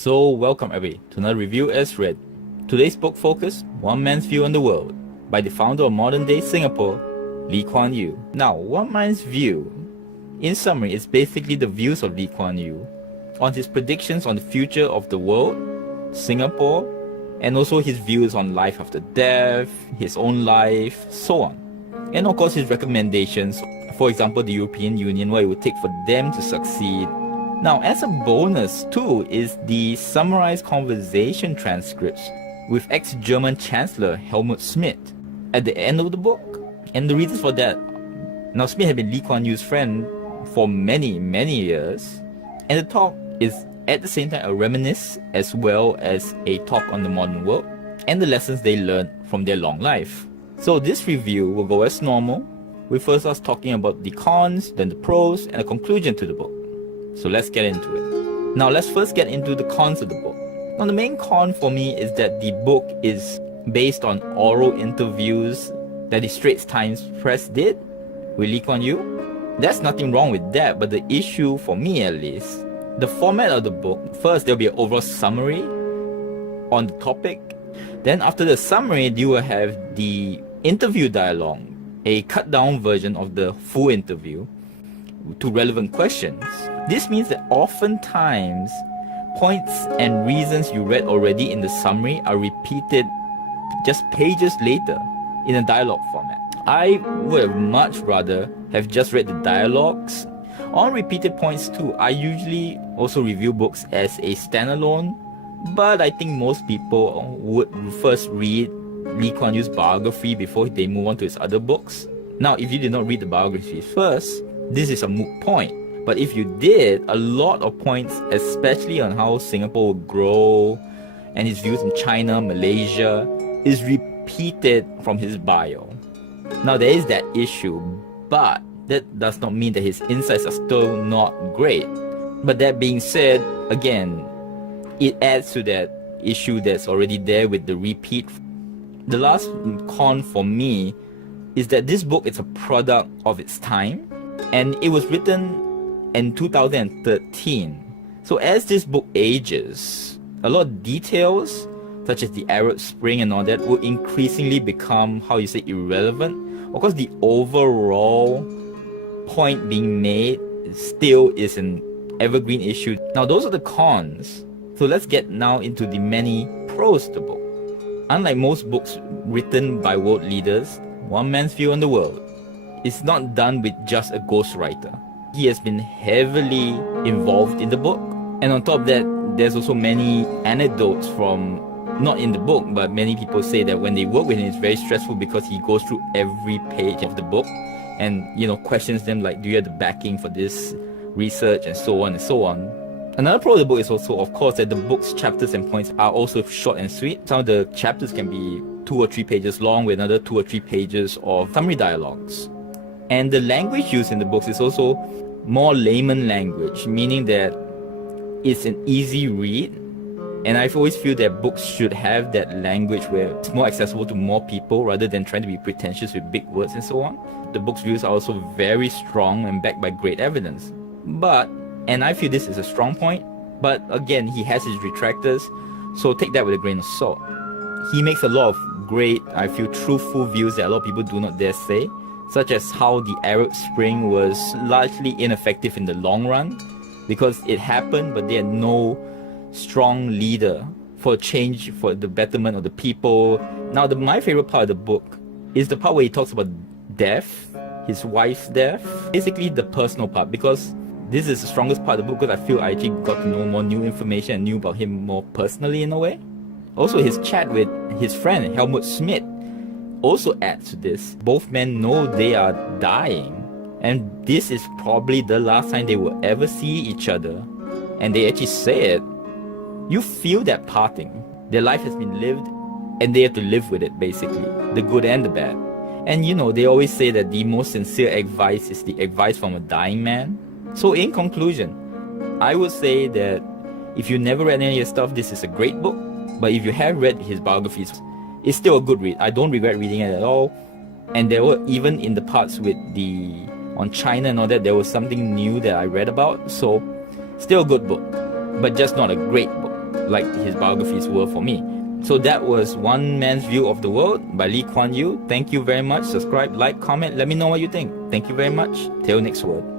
So welcome everybody to another review as read. Today's book focus, One Man's View on the World, by the founder of modern day Singapore, Lee Kuan Yew. Now, One Man's View, in summary, is basically the views of Lee Kuan Yew on his predictions on the future of the world, Singapore, and also his views on life after death, his own life, so on. And of course his recommendations, for example the European Union, what it would take for them to succeed. Now, as a bonus too is the summarized conversation transcripts with ex-German Chancellor Helmut Schmidt at the end of the book. And the reasons for that, now Schmidt had been Lee Kuan Yew's friend for many years, and the talk is at the same time a reminisce as well as a talk on the modern world and the lessons they learned from their long life. So this review will go as normal, with first us talking about the cons, then the pros, and a conclusion to the book. So let's get into it. Now let's first get into the cons of the book. Now the main con for me is that the book is based on oral interviews that the Straits Times Press did with Lee Kuan Yew. There's nothing wrong with that, but the issue for me at least, the format of the book, first there'll be an overall summary on the topic. Then after the summary, you will have the interview dialogue, a cut down version of the full interview to relevant questions. This means that oftentimes points and reasons you read already in the summary are repeated just pages later in a dialogue format. I would have much rather have just read the dialogues. On repeated points too, I usually also review books as a standalone, but I think most people would first read Lee Kuan Yew's biography before they move on to his other books. Now, if you did not read the biography first, this is a moot point. But if you did, a lot of points, especially on how Singapore will grow and his views in China, Malaysia, is repeated from his bio. Now, there is that issue, but that does not mean that his insights are still not great. But that being said, again, it adds to that issue that's already there with the repeat. The last con for me is that this book is a product of its time, and it was written in 2013. So as this book ages, a lot of details such as the Arab Spring and all that will increasingly become, how you say, irrelevant. Of course, the overall point being made still is an evergreen issue. Now those are the cons. So let's get now into the many pros to the book. Unlike most books written by world leaders, One Man's View on the World is not done with just a ghostwriter. He has been heavily involved in the book, and on top of that, there's also many anecdotes from, not in the book, but many people say that when they work with him, it's very stressful because he goes through every page of the book and, questions them like, do you have the backing for this research, and so on and so on. Another pro of the book is also, of course, that the book's chapters and points are also short and sweet. Some of the chapters can be 2 or 3 pages long with another 2 or 3 pages of summary dialogues. And the language used in the books is also more layman language, meaning that it's an easy read. And I've always feel that books should have that language where it's more accessible to more people rather than trying to be pretentious with big words and so on. The book's views are also very strong and backed by great evidence. And I feel this is a strong point, but again, he has his retractors, so take that with a grain of salt. He makes a lot of great, I feel, truthful views that a lot of people do not dare say, such as how the Arab Spring was largely ineffective in the long run because it happened, but they had no strong leader for change, for the betterment of the people. Now, my favorite part of the book is the part where he talks about death, his wife's death, basically the personal part, because this is the strongest part of the book because I feel I actually got to know more new information and knew about him more personally in a way. Also, his chat with his friend Helmut Schmidt also adds to this. Both men know they are dying, and this is probably the last time they will ever see each other. And they actually say it. You feel that parting. Their life has been lived, and they have to live with it, basically. The good and the bad. And they always say that the most sincere advice is the advice from a dying man. So in conclusion, I would say that if you never read any of his stuff, this is a great book. But if you have read his biographies, it's still a good read. I don't regret reading it at all. And there were, even in the parts with on China and all that, there was something new that I read about. So still a good book, but just not a great book. like his biographies were for me. So that was One Man's View of the World by Lee Kuan Yew. Thank you very much. Subscribe, like, comment, let me know what you think. Thank you very much. Till next word.